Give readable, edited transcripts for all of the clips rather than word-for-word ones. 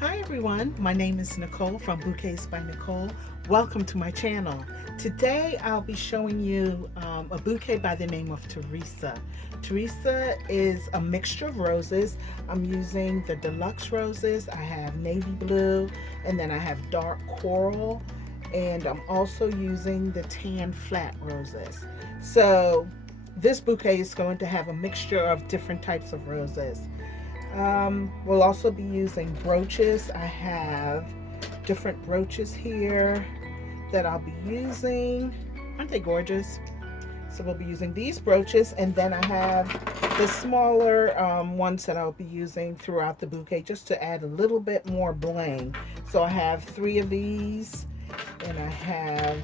Hi everyone, my name is Nicole from Bouquets by Nicole. Welcome to my channel. Today I'll be showing you a bouquet by the name of Teresa. Teresa is a mixture of roses. I'm using the deluxe roses. I have navy blue and then I have dark coral, and I'm also using the tan flat roses. So this bouquet is going to have a mixture of different types of roses. We'll also be using brooches. I have different brooches here that I'll be using. Aren't they gorgeous? So we'll be using these brooches, and then I have the smaller ones that I'll be using throughout the bouquet just to add a little bit more bling. So I have 3 of these, and I have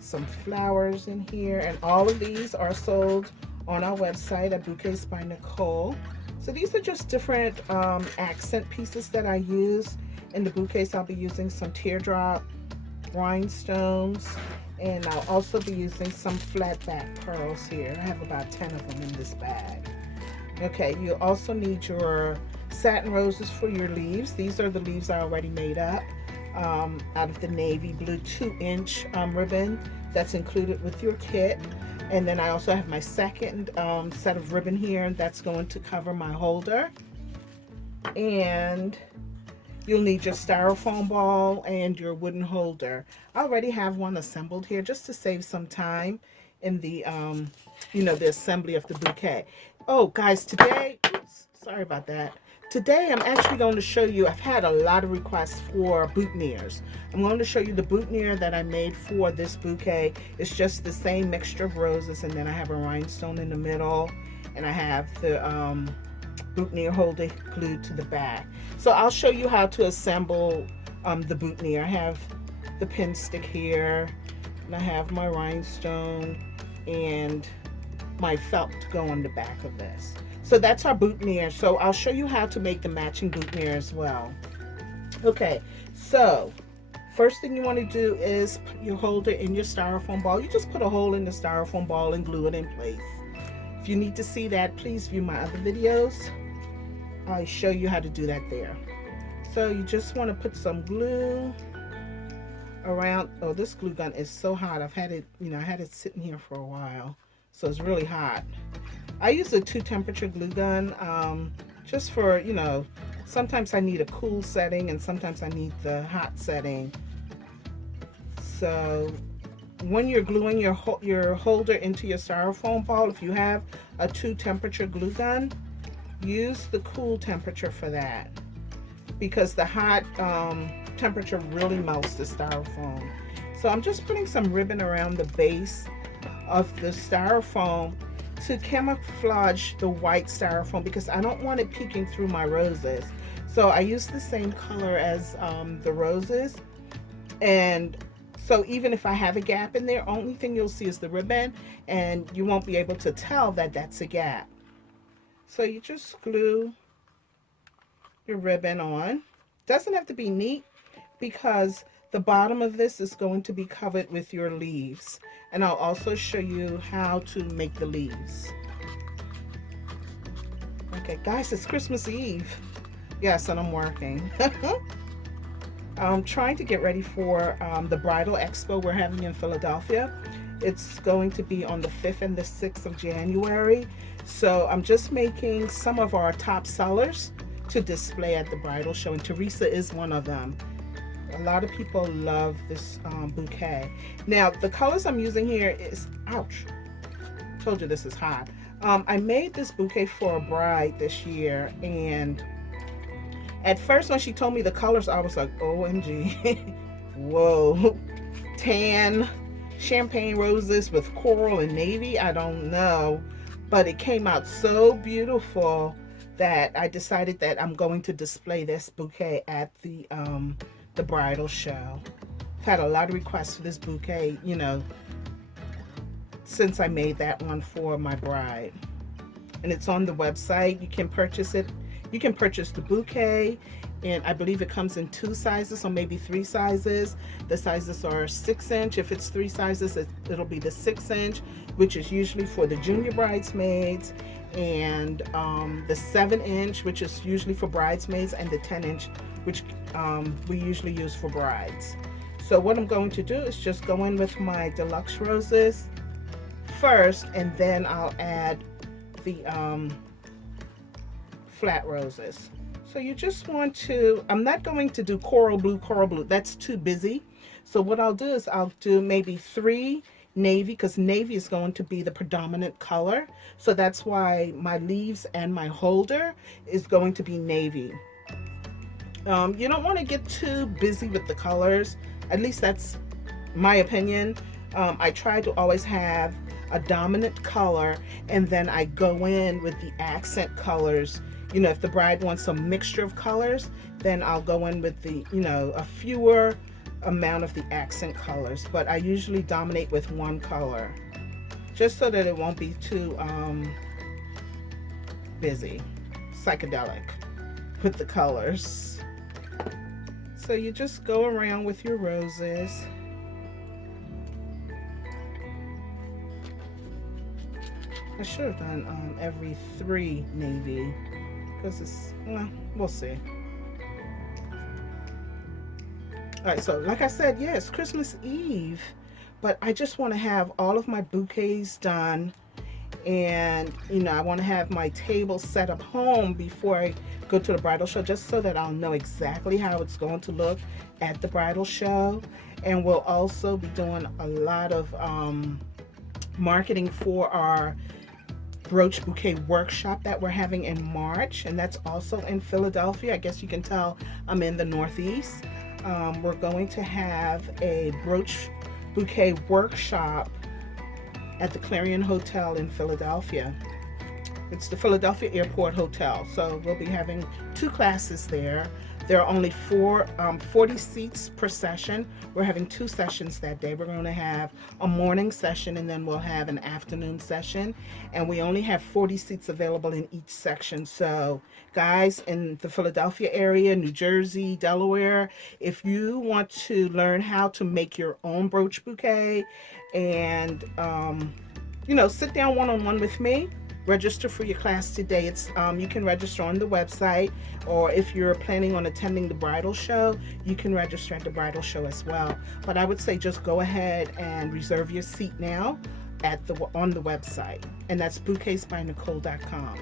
some flowers in here, and all of these are sold on our website at Bouquets by Nicole. So these are just different accent pieces that I use. In the bouquets, I'll be using some teardrop rhinestones, and I'll also be using some flat back pearls here. I have about 10 of them in this bag. Okay, you also need your satin roses for your leaves. These are the leaves I already made up out of the navy blue 2-inch ribbon that's included with your kit. And then I also have my second set of ribbon here, and that's going to cover my holder. And you'll need your styrofoam ball and your wooden holder. I already have one assembled here just to save some time in the, the assembly of the bouquet. Oh, guys, today, oops, sorry about that. Today I'm actually going to show you, I've had a lot of requests for boutonnieres. I'm going to show you the boutonniere that I made for this bouquet. It's just the same mixture of roses, and then I have a rhinestone in the middle, and I have the boutonniere holder glued to the back. So I'll show you how to assemble the boutonniere. I have the pin stick here, and I have my rhinestone and my felt to go on the back of this. So that's our boutonniere. So I'll show you how to make the matching boutonniere as well. Okay, so first thing you want to do is put your holder in your styrofoam ball. You just put a hole in the styrofoam ball and glue it in place. If you need to see that, please view my other videos. I'll show you how to do that there. So you just want to put some glue around. Oh, this glue gun is so hot. I've had it, I had it sitting here for a while, so it's really hot. I use a 2-temperature glue gun just for, sometimes I need a cool setting and sometimes I need the hot setting. So when you're gluing your holder into your styrofoam ball, if you have a 2-temperature glue gun, use the cool temperature for that, because the hot temperature really melts the styrofoam. So I'm just putting some ribbon around the base of the styrofoam to camouflage the white styrofoam, because I don't want it peeking through my roses. So I use the same color as the roses, and so even if I have a gap in there, only thing you'll see is the ribbon, and you won't be able to tell that that's a gap. So you just glue your ribbon on. Doesn't have to be neat, because the bottom of this is going to be covered with your leaves, and I'll also show you how to make the leaves. Okay, guys, it's Christmas Eve. Yes, and I'm working. I'm trying to get ready for the Bridal Expo we're having in Philadelphia. It's going to be on the 5th and the 6th of January. So I'm just making some of our top sellers to display at the bridal show, and Teresa is one of them. A lot of people love this bouquet. Now, the colors I'm using here is, ouch, told you this is hot. I made this bouquet for a bride this year, and at first when she told me the colors, I was like, OMG, whoa, tan, champagne roses with coral and navy, I don't know, but it came out so beautiful that I decided that I'm going to display this bouquet at the bridal show. I've had a lot of requests for this bouquet, since I made that one for my bride. And it's on the website. You can purchase it. You can purchase the bouquet, and I believe it comes in 2 sizes or maybe 3 sizes. The sizes are 6-inch. If it's 3 sizes, it'll be the 6-inch, which is usually for the junior bridesmaids, and the 7-inch, which is usually for bridesmaids, and the 10-inch which we usually use for brides. So what I'm going to do is just go in with my deluxe roses first, and then I'll add the flat roses. So you just want to, I'm not going to do coral blue, that's too busy. So what I'll do is I'll do maybe 3 navy, because navy is going to be the predominant color. So that's why my leaves and my holder is going to be navy. You don't want to get too busy with the colors. At least that's my opinion. I try to always have a dominant color, and then I go in with the accent colors. You know, if the bride wants a mixture of colors, then I'll go in with the, you know, a fewer amount of the accent colors, but I usually dominate with one color just so that it won't be too busy, psychedelic with the colors. So you just go around with your roses. I should have done every 3 navy, because it's, well, we'll see. All right, so like I said, yeah, it's Christmas Eve, but I just want to have all of my bouquets done, and you know, I want to have my table set up home before I go to the bridal show, just so that I'll know exactly how it's going to look at the bridal show. And we'll also be doing a lot of marketing for our brooch bouquet workshop that we're having in March, and that's also in Philadelphia. I guess you can tell I'm in the Northeast. We're going to have a brooch bouquet workshop at the Clarion Hotel in Philadelphia. It's the Philadelphia Airport Hotel. So we'll be having 2 classes there. There are only 40 seats per session. We're having 2 sessions that day. We're going to have a morning session, and then we'll have an afternoon session. And we only have 40 seats available in each section. So guys in the Philadelphia area, New Jersey, Delaware, if you want to learn how to make your own brooch bouquet and, you know, sit down one-on-one with me, register for your class today. It's you can register on the website, or if you're planning on attending the bridal show, you can register at the bridal show as well. But I would say just go ahead and reserve your seat now on the website, and that's bouquetsbynicole.com.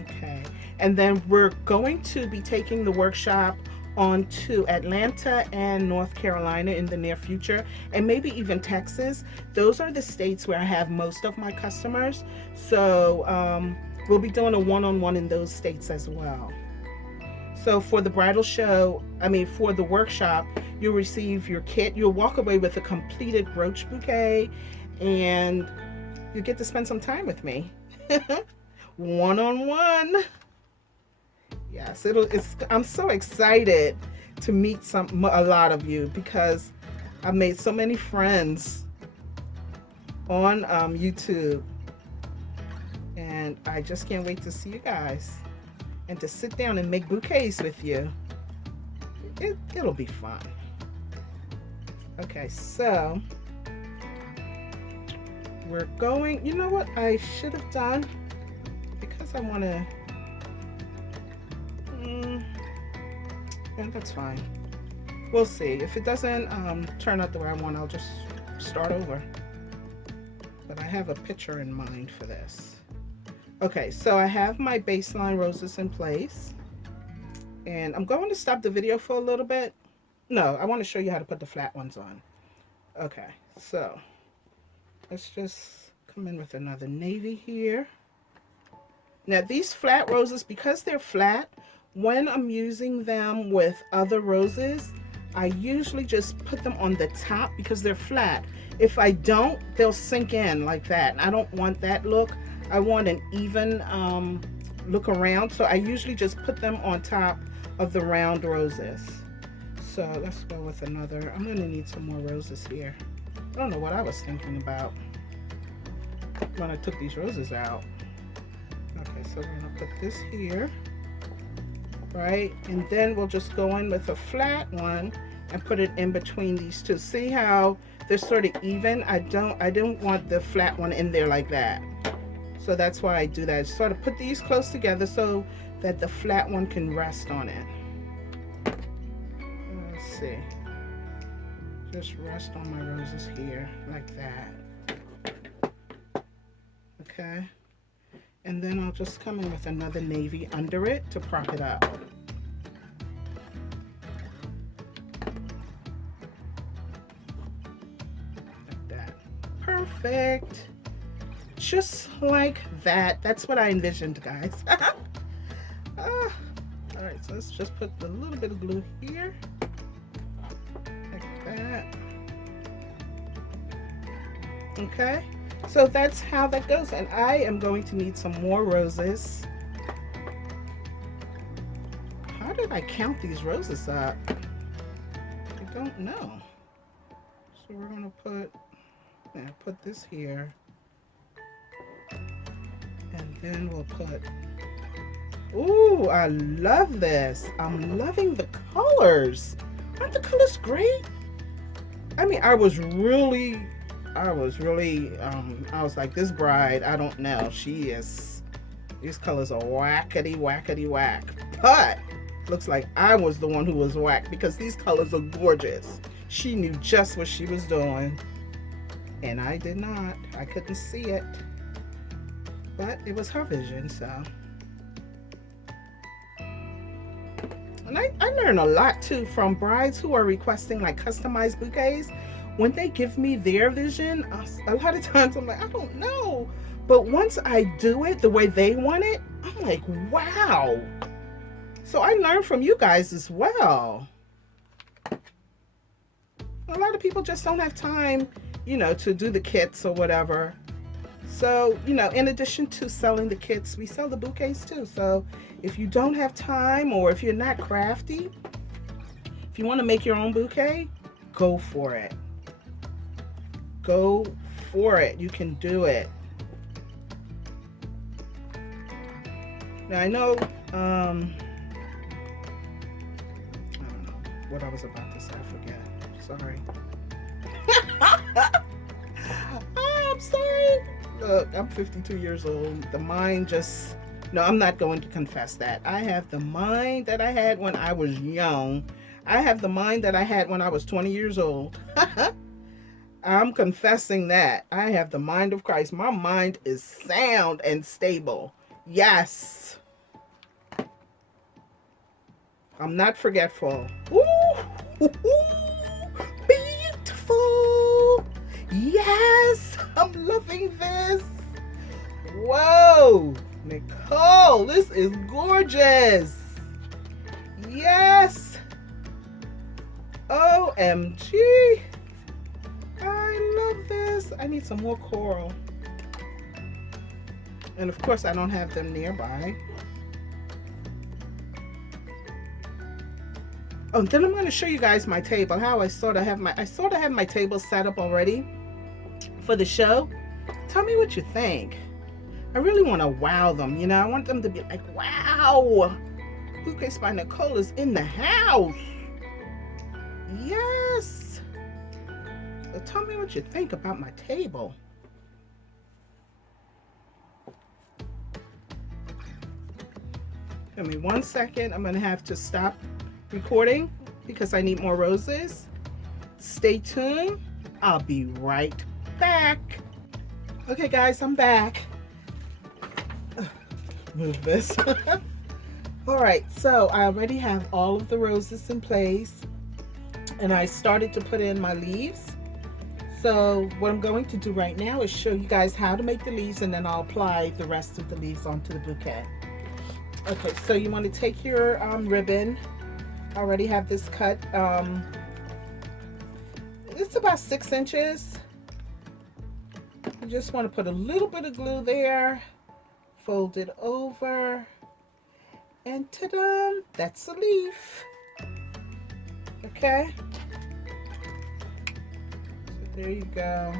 Okay, and then we're going to be taking the workshop on to Atlanta and North Carolina in the near future, and maybe even Texas. Those are the states where I have most of my customers. So we'll be doing a one-on-one in those states as well. So for the bridal show, for the workshop, you'll receive your kit. You'll walk away with a completed brooch bouquet, and you get to spend some time with me. One-on-one. Yes, I'm so excited to meet a lot of you, because I've made so many friends on YouTube, and I just can't wait to see you guys and to sit down and make bouquets with you. It'll be fun. Okay, so we're going, you know what I should have done, because I want to, yeah, that's fine. We'll see. If it doesn't turn out the way I want, I'll just start over. But I have a picture in mind for this. Okay, so I have my baseline roses in place, and I'm going to stop the video for a little bit. No, I want to show you how to put the flat ones on. Okay, so let's just come in with another navy here. Now these flat roses, because they're flat, when I'm using them with other roses, I usually just put them on the top because they're flat. If I don't, they'll sink in like that. I don't want that look. I want an even look around. So I usually just put them on top of the round roses. So let's go with another. I'm gonna need some more roses here. I don't know what I was thinking about when I took these roses out. Okay, so we're gonna put this here, right? And then we'll just go in with a flat one and put it in between these two. See how they're sort of even? I don't want the flat one in there like that. So that's why I do that. Sort of put these close together so that the flat one can rest on it. Let's see. Just rest on my roses here like that. Okay. And then I'll just come in with another navy under it to prop it up. Like that. Perfect. Just like that. That's what I envisioned, guys. All right, so let's just put a little bit of glue here. Like that. Okay. So that's how that goes, and I am going to need some more roses. How did I count these roses up? I don't know. So we're gonna put this here, and then we'll put. Ooh, I love this. I'm loving the colors. Aren't the colors great? I mean, I was like, this bride, I don't know. These colors are whackety, whackety, whack. But looks like I was the one who was whacked because these colors are gorgeous. She knew just what she was doing. And I did not. I couldn't see it. But it was her vision, so. And I learned a lot too from brides who are requesting like customized bouquets. When they give me their vision, a lot of times I'm like, I don't know. But once I do it the way they want it, I'm like, wow. So I learned from you guys as well. A lot of people just don't have time, you know, to do the kits or whatever. So, you know, in addition to selling the kits, we sell the bouquets too. So if you don't have time, or if you're not crafty, if you want to make your own bouquet, go for it. Go for it. You can do it. Now I know, I don't know what I was about to say. I forget. Sorry. Oh, I'm sorry. Look, I'm 52 years old. The mind just, no, I'm not going to confess that. I have the mind that I had when I was young. I have the mind that I had when I was 20 years old. I'm confessing that. I have the mind of Christ. My mind is sound and stable. Yes. I'm not forgetful. Ooh, beautiful. Yes, I'm loving this. Whoa, Nicole, this is gorgeous. Yes. OMG. I love this. I need some more coral. And of course I don't have them nearby. Oh, then I'm going to show you guys my table. How I sort of have my table set up already for the show. Tell me what you think. I really want to wow them. You know, I want them to be like, wow, Bouquets by Nicole is in the house. Yes. So tell me what you think about my table. Give me 1 second. I'm going to have to stop recording because I need more roses. Stay tuned. I'll be right back. Okay guys, I'm back. Move this. All right, so I already have all of the roses in place and I started to put in my leaves. So what I'm going to do right now is show you guys how to make the leaves, and then I'll apply the rest of the leaves onto the bouquet. Okay, so you want to take your ribbon. I already have this cut. It's about 6 inches. You just want to put a little bit of glue there, fold it over, and ta-da, that's a leaf. Okay, so there you go.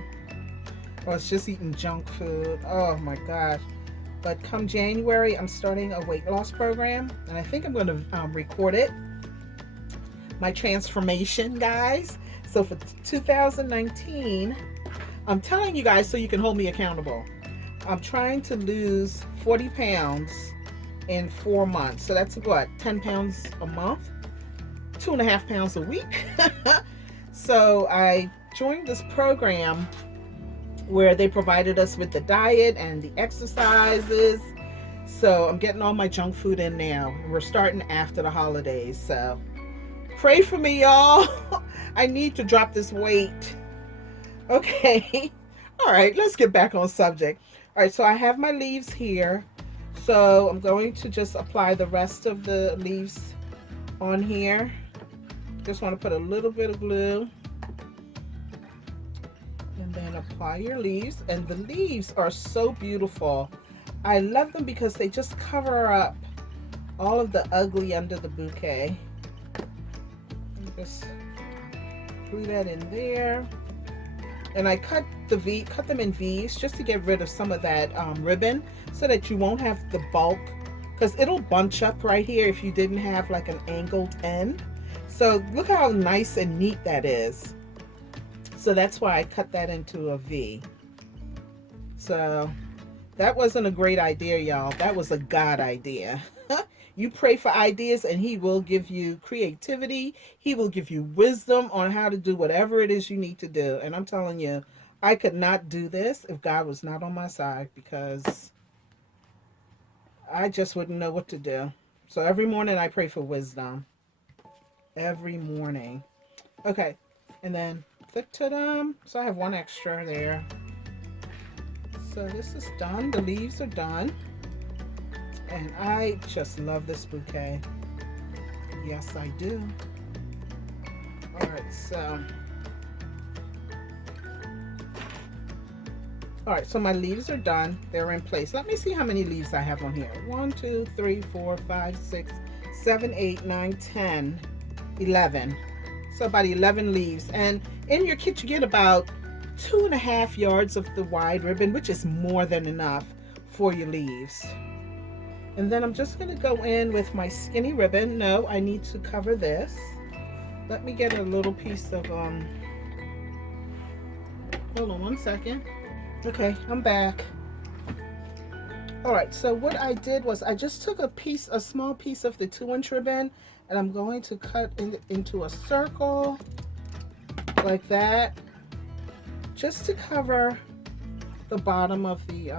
Oh, it's just eating junk food. Oh my gosh. But come January, I'm starting a weight loss program, and I think I'm going to record it. My transformation, guys. So for 2019, I'm telling you guys so you can hold me accountable. I'm trying to lose 40 pounds in 4 months. So that's what, 10 pounds a month, 2.5 pounds a week. So I joined this program where they provided us with the diet and the exercises. So I'm getting all my junk food in now. We're starting after the holidays. So pray for me, y'all. I need to drop this weight. Okay. All right, let's get back on subject. All right, so I have my leaves here. So I'm going to just apply the rest of the leaves on here. Just want to put a little bit of glue. And then apply your leaves. And the leaves are so beautiful. I love them because they just cover up all of the ugly under the bouquet. And just glue that in there. And I cut them in V's just to get rid of some of that ribbon so that you won't have the bulk, because it'll bunch up right here if you didn't have like an angled end. So look how nice and neat that is. So that's why I cut that into a V. So that wasn't a great idea, y'all. That was a God idea. You pray for ideas and he will give you creativity. He will give you wisdom on how to do whatever it is you need to do. And I'm telling you, I could not do this if God was not on my side, because I just wouldn't know what to do. So every morning I pray for wisdom. Every morning. Okay. And then ta-da. So I have one extra there. So this is done. The leaves are done. And I just love this bouquet. Yes, I do. All right, so my leaves are done. They're in place. Let me see how many leaves I have on here. 1, 2, 3, 4, 5, 6, 7, 8, 9, 10, 11. So about 11 leaves. And in your kit, you get about 2.5 yards of the wide ribbon, which is more than enough for your leaves. And then I'm just going to go in with my skinny ribbon. No, I need to cover this. Let me get a little piece of, hold on one second. Okay, I'm back. All right, so what I did was I just took a small piece of the 2-inch ribbon, and I'm going to cut into a circle like that, just to cover the bottom of the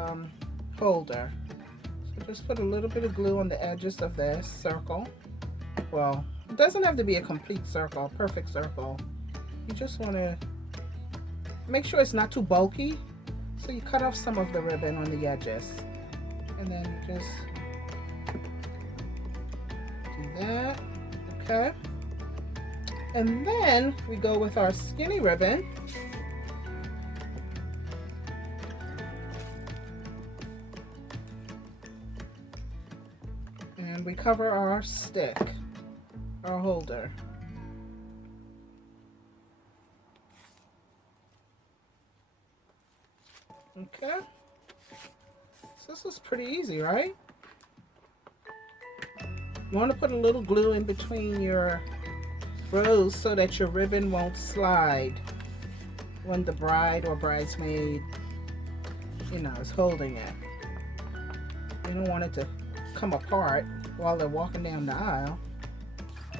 holder. Just put a little bit of glue on the edges of this circle. Well, it doesn't have to be a complete circle, perfect circle. You just want to make sure it's not too bulky. So you cut off some of the ribbon on the edges. And then you just do that. Okay. And then we go with our skinny ribbon. And we cover our stick, our holder. Okay. So this is pretty easy, right? You want to put a little glue in between your rows so that your ribbon won't slide when the bride or bridesmaid, is holding it. You don't want it to come apart while they're walking down the aisle.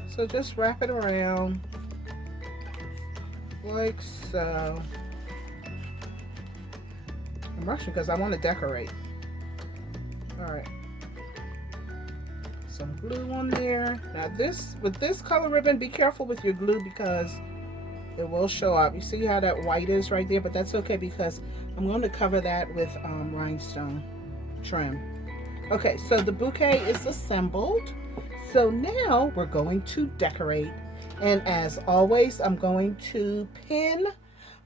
So just wrap it around like so. I'm rushing because I want to decorate. Alright. Some glue on there. Now with this color ribbon, be careful with your glue because it will show up. You see how that white is right there? But that's okay because I'm going to cover that with rhinestone trim. Okay, so the bouquet is assembled. So now we're going to decorate. And as always, I'm going to pin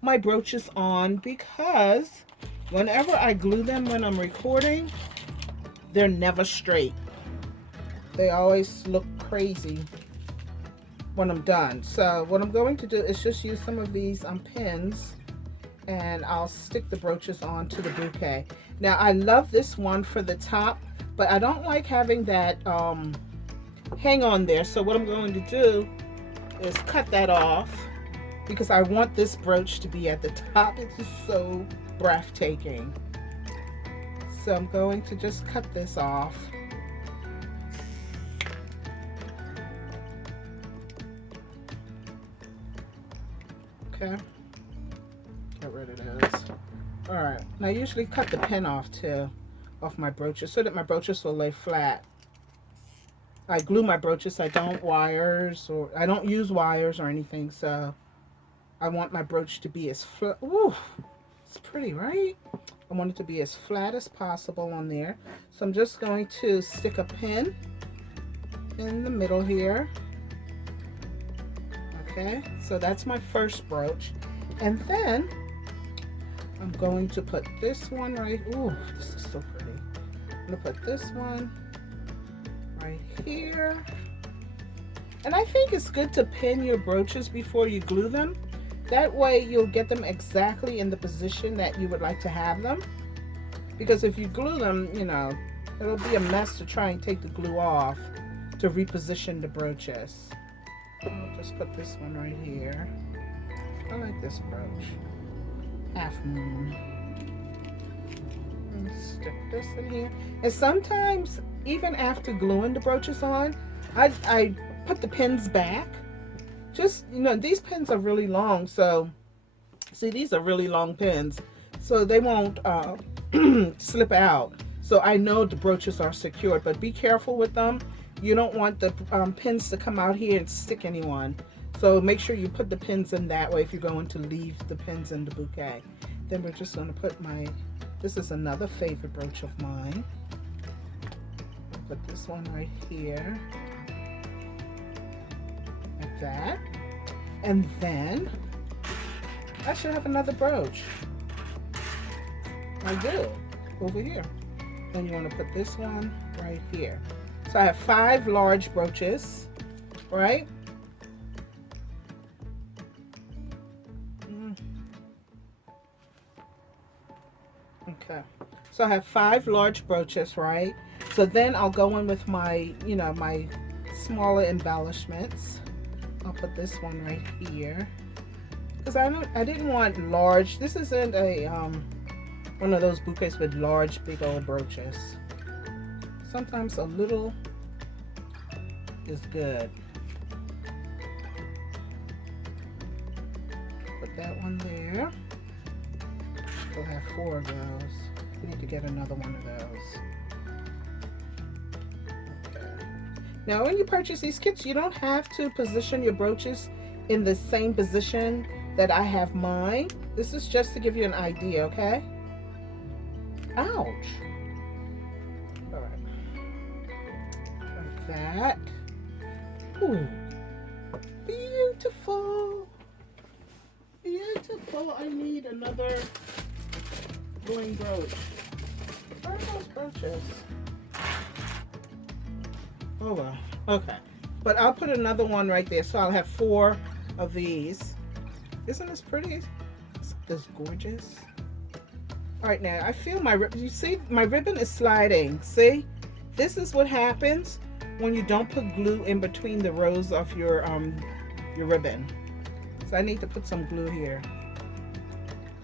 my brooches on because whenever I glue them when I'm recording, they're never straight. They always look crazy when I'm done. So what I'm going to do is just use some of these pins, and I'll stick the brooches onto the bouquet. Now I love this one for the top, but I don't like having that hang on there. So what I'm going to do is cut that off because I want this brooch to be at the top. It's just so breathtaking. So I'm going to just cut this off. Okay, get rid of those. All right, now I usually cut the pin off too, off my brooches, so that my brooches will lay flat. I glue my brooches. I don't use wires or anything, so I want my brooch to be as flat. Ooh, it's pretty, right? I want it to be as flat as possible on there. So I'm just going to stick a pin in the middle here. Okay, so that's my first brooch. And then I'm going to put this one right, ooh, this is so pretty. I'm gonna put this one right here. And I think it's good to pin your brooches before you glue them. That way you'll get them exactly in the position that you would like to have them. Because if you glue them, you know, it'll be a mess to try and take the glue off to reposition the brooches. I'll just put this one right here. I like this brooch. Half moon. And stick this in here. And sometimes, even after gluing the brooches on, I put the pins back. Just, you know, these pins are really long, so see, these are really long pins, so they won't slip out. So I know the brooches are secured, but be careful with them. You don't want the pins to come out here and stick anyone. So make sure you put the pins in that way if you're going to leave the pins in the bouquet. Then we're just going to put this is another favorite brooch of mine. I'll put this one right here. Like that. And then I should have another brooch. I do, over here. Then you want to put this one right here. So I have 5 large brooches, right? Okay, so I have 5 large brooches, right? So then I'll go in with my, you know, my smaller embellishments. I'll put this one right here because I didn't want large. This isn't a one of those bouquets with large, big old brooches. Sometimes a little is good. Put that one there. We'll have 4 of those. We need to get another one of those. Okay. Now, when you purchase these kits, you don't have to position your brooches in the same position that I have mine. This is just to give you an idea, okay? Ouch. All right. Like that. Ooh. Beautiful. Beautiful. I need another bling brooch. Where are those brooches? Oh well. Okay. But I'll put another one right there. So I'll have 4 of these. Isn't this pretty? This gorgeous. All right, now I feel you see my ribbon is sliding. See? This is what happens when you don't put glue in between the rows of your ribbon. So I need to put some glue here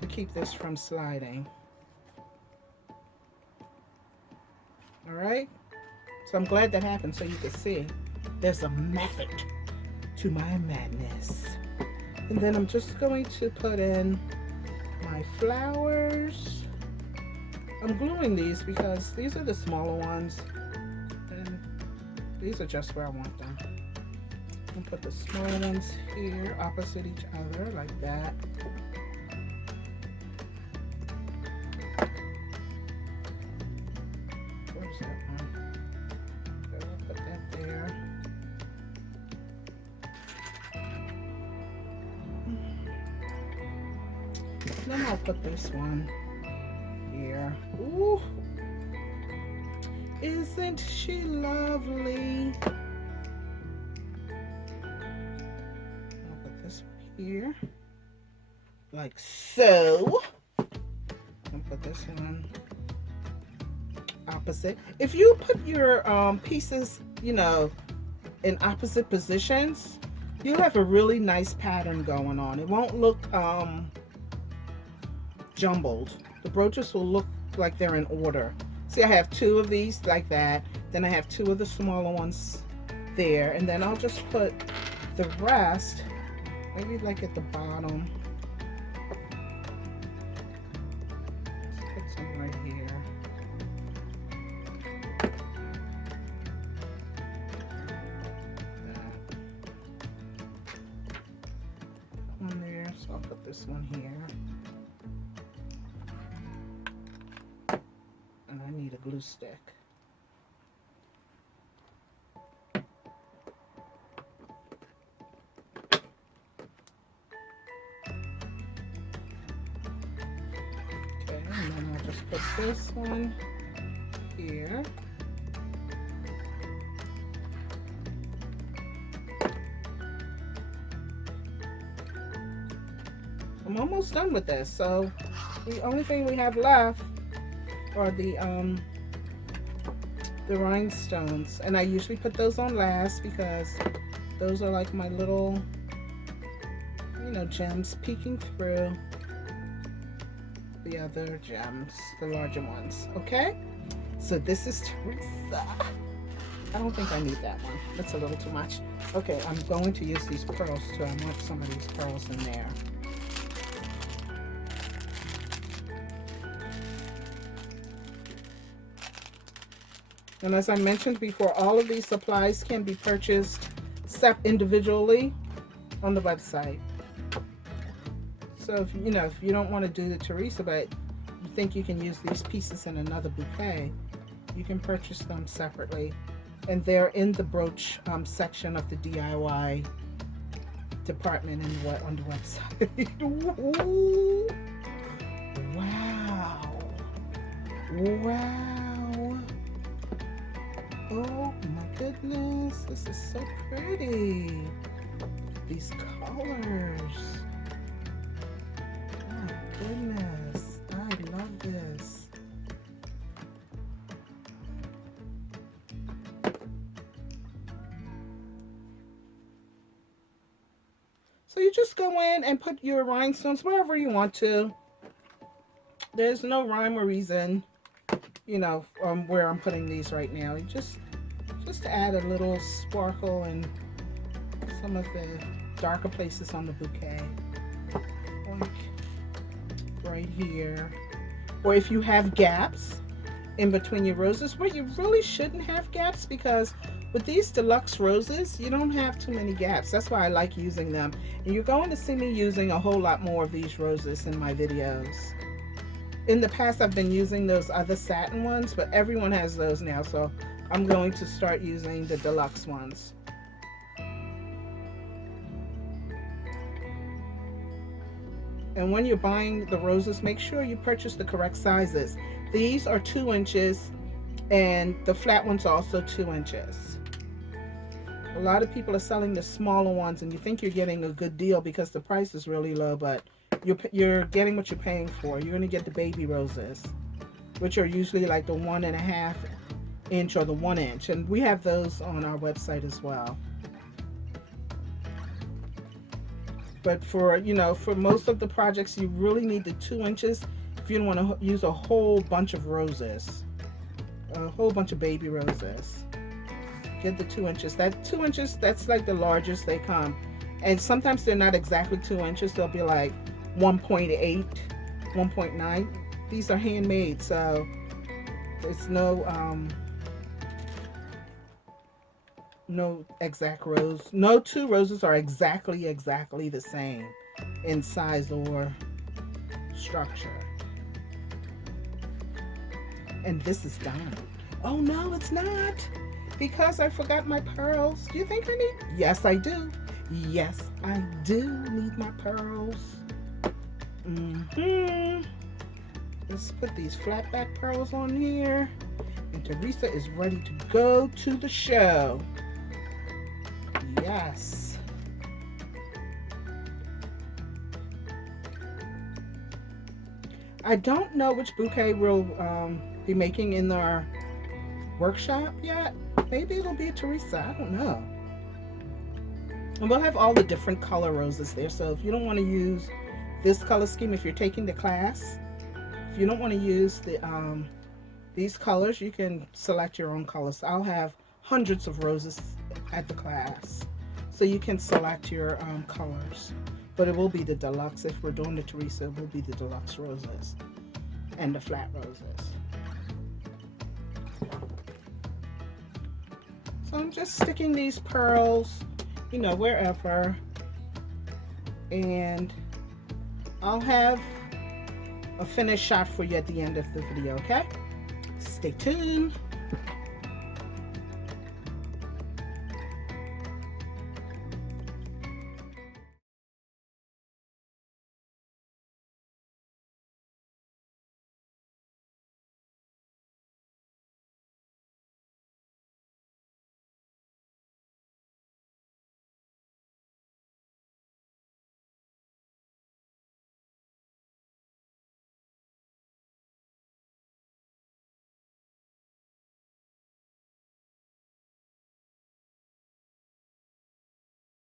to keep this from sliding. All right? So I'm glad that happened so you can see there's a method to my madness. And then I'm just going to put in my flowers. I'm gluing these because these are the smaller ones and these are just where I want them. I'll put the small ones here opposite each other like that. Where's that one? Okay, I'll put that there. Then I'll put this one here. Ooh, isn't she lovely? I'll put this one here, like so. I'll put this one opposite. If you put your pieces, you know, in opposite positions, you'll have a really nice pattern going on. It won't look jumbled. The brooches will look like they're in order. See, I have 2 of these like that. Then I have 2 of the smaller ones there. And then I'll just put the rest, maybe like at the bottom. Let's put some right here. One there, so I'll put this one here. And I need a glue stick. Okay, and then I'll just put this one here. I'm almost done with this, so the only thing we have left are the rhinestones, and I usually put those on last because those are like my little, you know, gems peeking through the other gems, the larger ones. Okay, so this is Teresa. I don't think I need that one. That's a little too much. Okay, I'm going to use these pearls too. I want some of these pearls in there. And as I mentioned before, all of these supplies can be purchased individually on the website. So if you know, if you don't want to do the Teresa, but you think you can use these pieces in another bouquet, you can purchase them separately. And they're in the brooch section of the DIY department on the website. Ooh. Wow. Wow. Oh my goodness, this is so pretty. These colors. Oh goodness, I love this. So you just go in and put your rhinestones wherever you want to. There's no rhyme or reason, you know, where I'm putting these right now. You just add a little sparkle in some of the darker places on the bouquet, like right here. Or if you have gaps in between your roses, but you really shouldn't have gaps, because with these deluxe roses, you don't have too many gaps. That's why I like using them. And you're going to see me using a whole lot more of these roses in my videos. In the past, I've been using those other satin ones, but everyone has those now, so I'm going to start using the deluxe ones. And when you're buying the roses, make sure you purchase the correct sizes. These are 2 inches, and the flat ones are also 2 inches. A lot of people are selling the smaller ones, and you think you're getting a good deal because the price is really low, but you're getting what you're paying for. You're going to get the baby roses, which are usually like the 1.5 inch or the 1 inch, and we have those on our website as well. But for, you know, for most of the projects, you really need the 2 inches if you don't want to use a whole bunch of roses, a whole bunch of baby roses. Get the 2 inches. That 2 inches, that's like the largest they come. And sometimes they're not exactly 2 inches. They'll be like 1.8, 1.9. These are handmade, so it's no exact rose. No 2 roses are exactly the same in size or structure. And this is done. Oh no, it's not, because I forgot my pearls. Do you think I need? Yes, I do. Yes, I do need my pearls. Let's put these flat back pearls on here, and Teresa is ready to go to the show. Yes. I don't know which bouquet we'll be making in our workshop yet. Maybe it'll be a Teresa. I don't know. And we'll have all the different color roses there. So if you don't want to use this color scheme, if you're taking the class, if you don't want to use the These colors, you can select your own colors. I'll have hundreds of roses at the class, so you can select your colors. But it will be the deluxe. If we're doing the Teresa, it will be the deluxe roses and the flat roses. So I'm just sticking these pearls, you know, wherever, and I'll have a finished shot for you at the end of the video, okay? Stay tuned.